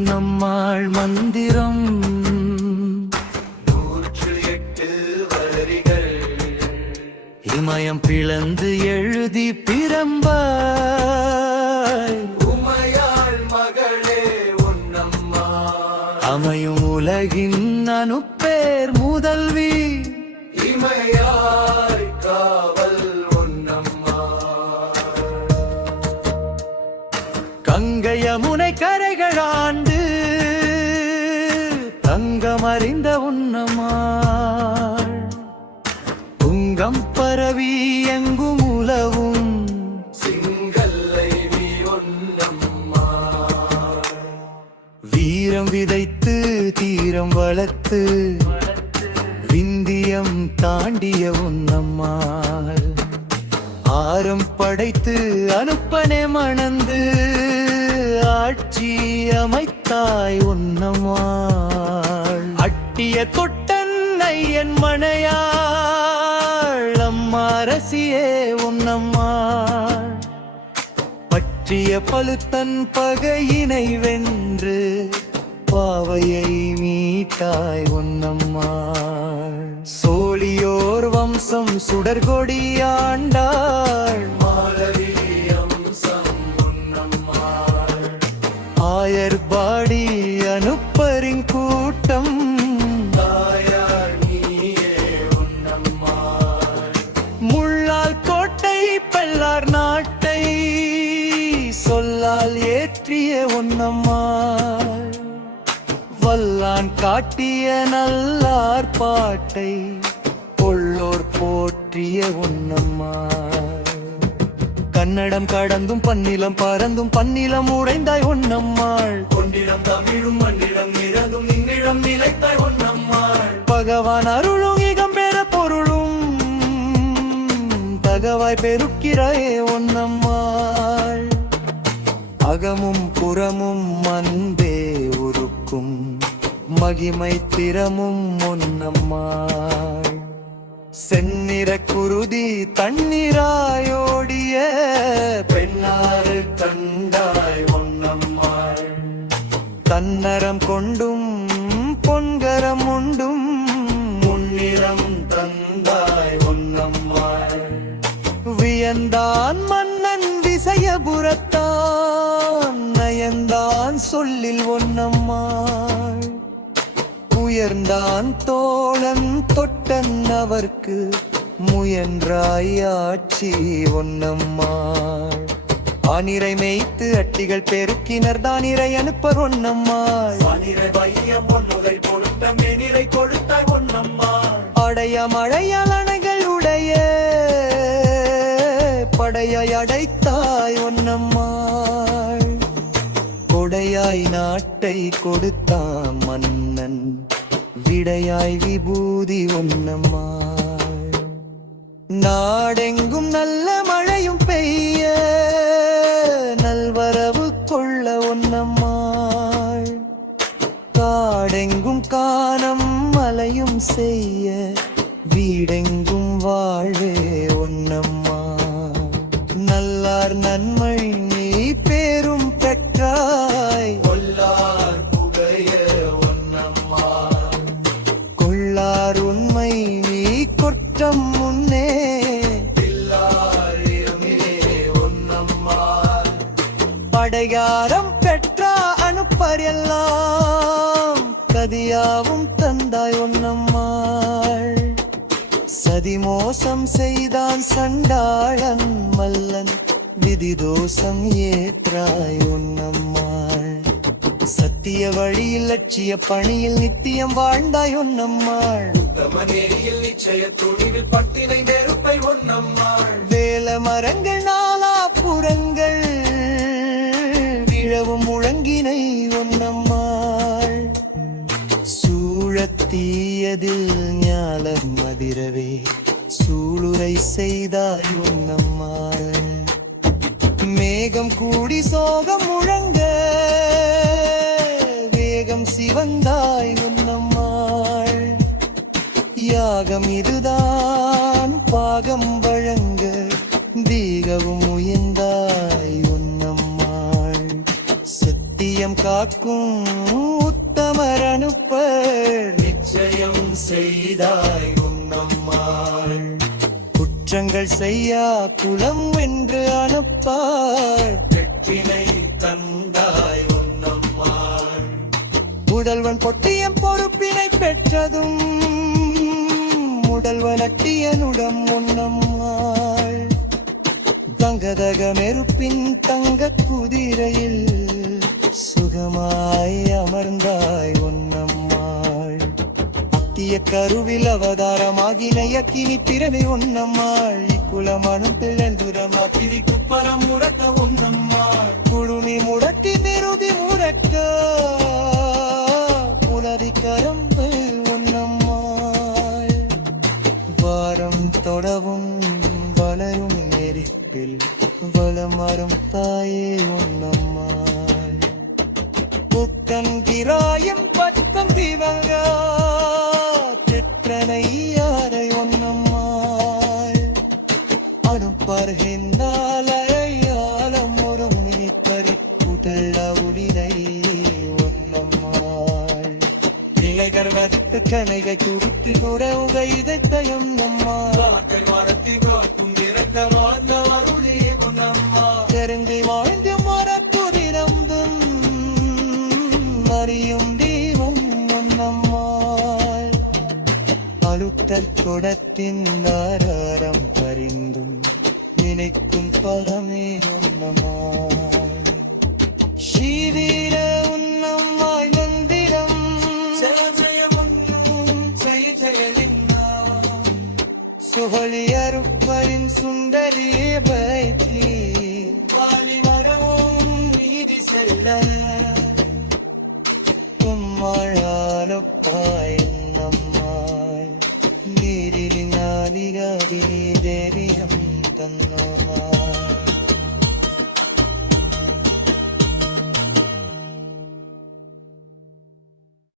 நம்மாள் மந்திரம் 108 வரிகள் இமயம் பிளந்து எழுதி பிரம்பாய் உமையாள் மகளே உன்னம்மா அமையும் உலகின் அனுப்பேர் முதல்வி இமையாய் காவல் உன்னம்மா கங்கை யமுனை கரைகள் ஆண்டு தங்கமறிந்த உன்னம்மாள் துங்கம் பரவி எங்கும் உலவும் சிங்கல்லை உன்னம்மா வீரம் விதைத்து தீரம் வளர்த்து விந்தியம் தாண்டிய உன்னம்மாள் ஆரம் படைத்து அனுப்பனே மணந்து ஆட்சி அமைத்தாய் உன்னம்மாள் அட்டிய தொட்டன்னை என் மனையாள் அம்மாரசியே உன்னம்மாள் பற்றிய பழுத்தன் பகையினை வென்று பாவையை மீட்டாய் உன்னம்மாள் சோழியோர் வம்சம் சுடர்கொடியாண்டாள் மாலவியம் உன்னம்மாள் ஆயர்பாடி அனுப்பரின் கூட்டம் தாயார் நீயே உன்னம்மாள் முள்ளால் கோட்டை பெல்லார் நாட்டை சொல்லால் ஏற்றிய உன்னம்மாள் வல்லான் காட்டிய நல்லார் பாட்டை கொள்ளோர் போற்றிய உன்னம்மாள் கன்னடம் கடந்தும் பன்னிலம் பறந்தும் பன்னிலம் உடைந்தாய் உன்னம்மாள் கொண்டிடம் தமிழும் மண்ணிடம் இறந்தும் நின்னிடம் நிலைத்தாய் உன்னம்மாள் பகவான் அருளும் இகம்பெற பொருளும் தகவாய் பெருக்கிறாயே உன்னம்மாள் அகமும் புறமும் அன்பே உருக்கும் மகிமை திறமும் உன்னம்மாள் செந்நிற குருதி தண்ணீராயோடிய பெண்ணாறு கண்டாய் உன்னம்மாள் தன்னரம் கொண்டும் பொன்கரம் உண்டும் முன்னிறம் தந்தாய் உன்னம்மாள் வியந்தான் மன்னன் விசயபுரத்தான் நயந்தான் சொல்லில் ஒன்னம்மாள் உயர்ந்தான் தோழன் தொட்டன் அவர்க்கு முயன்றாயாட்சி ஒன்னம்மாள் ஆனிரை மேய்த்து அட்டிகள் பெருக்கினர் தானிரை அனுப்பர் ஒன்னம்மாள் பனிரை வையம் பொன்னுகை பொருத்த மெனிரை கொடுத்தாய் உன்னம்மாள் அடைய மழையால் அணைகள் உடைய படையாய் அடைத்தாய் ஒன்னம்மாள் கொடையாய் நாட்டை கொடுத்தாம் மன்னன் விடையாய் விபூதி ஒன்னம்மாள் நாடெங்கும் நல்ல மழையும் பெய்ய நல்வரவு கொள்ள ஒன்னம்மாள் காடெங்கும் காணம் மலையும் செய்ய வீடெங்கும் வாழ்வே ஒன்னம்மாள் நல்லார் நன்மை நீ பேரும் பெற்றாய் கொல்லார் புகைய உன்னம்மாள் கொள்ளார் உண்மை நீ கொற்றம் முன்னே பில்லார் இருமிலே உன்னம்மாள் படையாரம் பெற்றா அனுப்பர் எல்லாம் கதியாவும் தந்தாய் ஒன்னம்மாள் சதிமோசம் செய்தான் சண்டாளன் மல்லன் விதிதோஷம் ஏற்றாய் உன்னம்மாள் சத்திய வழியில் லட்சிய பணியில் நித்தியம் வாழ்ந்தாய் உன்னம்மாள் தமநேரியில் நிச்சய துணிவில் பட்டினை நெருப்பை உன்னம்மாள் வேல மரங்கள் நாலா புறங்கள் விழவும் முழங்கினை உன்னம்மாள் சூழத்தீயதில் ஞாலம் மதிரவே சூளுரை செய்தாய் உன்னம்மாள் மேகம் கூடி சோகம் முழங்க வேகம் சிவந்தாய் உன்னம்மாள் யாகம் இதுதான் பாகம் வழங்க தீகவும் உயர்ந்தாய் உன்னம்மாள் சத்தியம் காக்கும் தந்தாய் உன்னம்மாள் குற்றங்கள் செய்யா குலம் என்று அனுப்பாள் வெற்றினை தந்தாய் உன்னம்மாள் உடல்வன் பொட்டியம் பொறுப்பினை பெற்றதும் உடல்வன் அட்டியனுடம் உன்னம்மாள் தங்கதக மெருப்பின் தங்க குதிரையில் சுகமாய் அமர்ந்தாய் உன்னம்மாள் அத்திய கருவில் அவதாரமாகி நயக்கினி பிறனை உன்னம்மாள் இக்குலமனும் பிள்ளந்துரம் அக்கினி குப்பரம் முடக்க உன்னம்மாள் குழுமி முடக்கி நிறுதி முடக்க உனதி கரம்பு உன்னம்மாள் வாரம் தொடவும் வளரும் நெருப்பில் வளமரும் தாயே உன்னம்மாள் புத்தன்கிராயம் பத்தம் திவங்க தெற்றனை யாரை உன்னம்மாள் அனுப்பர்கின்றால் அழையாலம் ஒரு மினிப்பறி உடல்ல உளிரை உன்னம்மாள் இளைகர் வதித்து கணைகை குவித்து கூட உக இதயம் நம்மாள் மக்கள் வாரத்தி காக்கும் இறக்க வாழ்ந்த அருளியே உன்னம்மா தெரிந்து வாழ்ந்து மரத்துதிரம்பும் அறியும் தெய்வம் உன்னம்மாள் அழுத்தல் கொடத்தின் ஆராரம் அறிந்தும் நினைக்கும் பதமே உன்னம்மாள் ஸ்ரீவீர உன்னம்மாள் நந்திரம் ஜெய ஜெய உன்னும் ஜெய ஜெயலின்னா சுகலியருப்பரின் சுந்தரியே பைத்தி வாலி வரவும் நீதி செல்ல உம்மாளாலப்பாய் நம்மாள் நீரில் நாளிராதி தைரியம் தன்னாள்